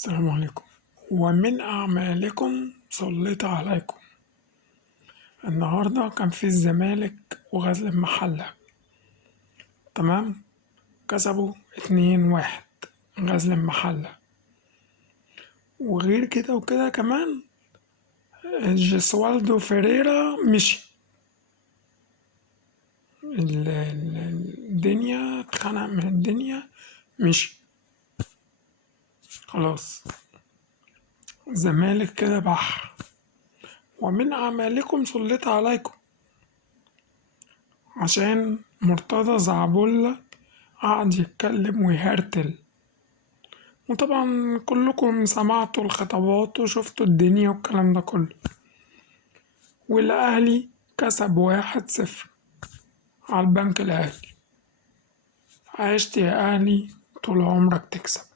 السلام عليكم. ومن أعمالكم سلط عليكم. النهاردة كان في الزمالك وغزل المحلة، تمام. كسبوا 2-1 غزل المحلة. وغير كده وكده كمان جيسوالدو فيريرا مشي. الدنيا اتخنق من الدنيا، مشي خلاص. الزمالك كده بح. ومن أعمالكم سلط عليكم عشان مرتضى زعبولة قعد يتكلم ويهرتل. وطبعا كلكم سمعتوا الخطابات وشفتوا الدنيا والكلام ده كله. والأهلي كسب 1-0 على البنك الأهلي. عشت يا أهلي طول عمرك تكسب.